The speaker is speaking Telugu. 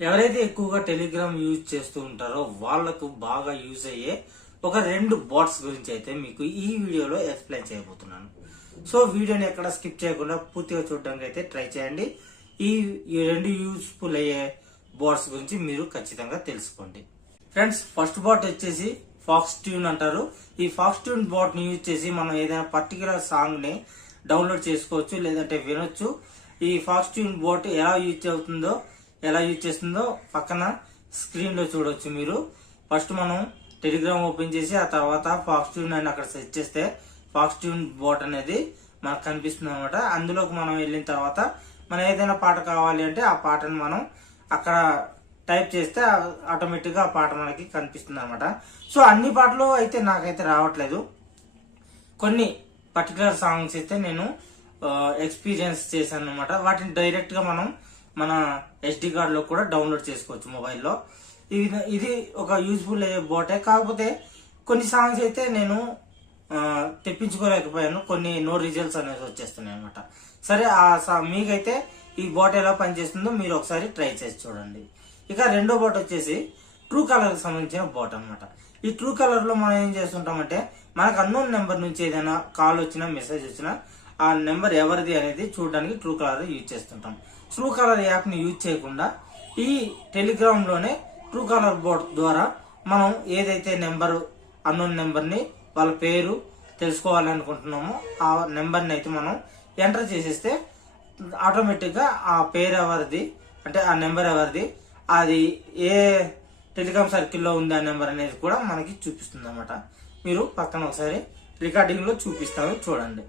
ఎవరైతే ఎక్కువగా టెలిగ్రామ్ యూజ్ చేస్తూ ఉంటారో వాళ్లకు బాగా యూజ్ అయ్యే ఒక 2 బాట్స్ గురించి అయితే మీకు ఈ వీడియోలో ఎక్స్ప్లెయిన్ చేయబోతున్నాను. సో వీడియోని ఎక్కడ స్కిప్ చేయకుండా పూర్తిగా చూడడానికి అయితే ట్రై చేయండి. ఈ 2 యూస్ఫుల్ అయ్యే బాట్స్ గురించి మీరు ఖచ్చితంగా తెలుసుకోండి. ఫ్రెండ్స్, ఫస్ట్ బాట్ వచ్చేసి ఫాక్స్ ట్యూన్ అంటారు. ఈ ఫాక్స్ ట్యూన్ బాట్ ని యూజ్ చేసి మనం ఏదైనా పర్టికులర్ సాంగ్ ని డౌన్లోడ్ చేసుకోవచ్చు, లేదంటే వినొచ్చు. ఈ ఫాక్స్ ట్యూన్ బాట్ ఎలా యూజ్ చేస్తుందో పక్కన స్క్రీన్ లో చూడొచ్చు మీరు. ఫస్ట్ మనం టెలిగ్రామ్ ఓపెన్ చేసి ఆ తర్వాత ఫాక్స్ ట్యూన్ అని అక్కడ సెర్చ్ చేస్తే ఫాక్స్ ట్యూన్ బాట్ అనేది మనకు కనిపిస్తుంది అనమాట. అందులోకి మనం వెళ్ళిన తర్వాత మనం ఏదైనా పాట కావాలి అంటే ఆ పాటను మనం అక్కడ టైప్ చేస్తే ఆటోమేటిక్ గా ఆ పాట మనకి కనిపిస్తుంది అనమాట. సో అన్ని పాటలు అయితే నాకైతే రావట్లేదు. కొన్ని పర్టికులర్ సాంగ్స్ అయితే నేను ఎక్స్పీరియన్స్ చేశాను అనమాట. వాటిని డైరెక్ట్ గా మనం మన SD కార్డ్ లో కూడా డౌన్లోడ్ చేసుకోవచ్చు మొబైల్లో. ఇది ఒక యూజ్ఫుల్ అయ్యే బోటే. కాకపోతే కొన్ని సాంగ్స్ అయితే నేను తెప్పించుకోలేకపోయాను, కొన్ని నో రిజల్ట్స్ అనేది వచ్చేస్తున్నాయి అనమాట. సరే, మీకైతే ఈ బోట్ ఎలా పనిచేస్తుందో మీరు ఒకసారి ట్రై చేసి చూడండి. ఇక రెండో బోట్ వచ్చేసి ట్రూ కలర్ కి సంబంధించిన బోట్ అనమాట. ఈ ట్రూ కలర్ లో మనం ఏం చేస్తుంటామంటే మనకు అన్నోన్ నెంబర్ నుంచి ఏదైనా కాల్ వచ్చినా మెసేజ్ వచ్చినా ఆ నెంబర్ ఎవరిది అనేది చూడడానికి ట్రూ కలర్ యూజ్ చేస్తుంటాం. ట్రూ కలర్ యాప్ ని యూజ్ చేయకుండా ఈ టెలిగ్రామ్ లోనే ట్రూ కలర్ బోట్ ద్వారా మనం ఏదైతే నెంబర్ అన్నోన్ నెంబర్ ని వాళ్ళ పేరు తెలుసుకోవాలనుకుంటున్నామో ఆ నెంబర్ ని అయితే మనం ఎంటర్ చేసేస్తే ఆటోమేటిక్ గా ఆ పేరు ఎవరిది అంటే ఆ నెంబర్ ఎవరిది, అది ఏ టెలిగ్రామ్ సర్కిల్లో ఉంది ఆ నెంబర్ అనేది కూడా మనకి చూపిస్తుంది అన్నమాట. మీరు పక్కన ఒకసారి రికార్డింగ్ లో చూపిస్తాను, చూడండి.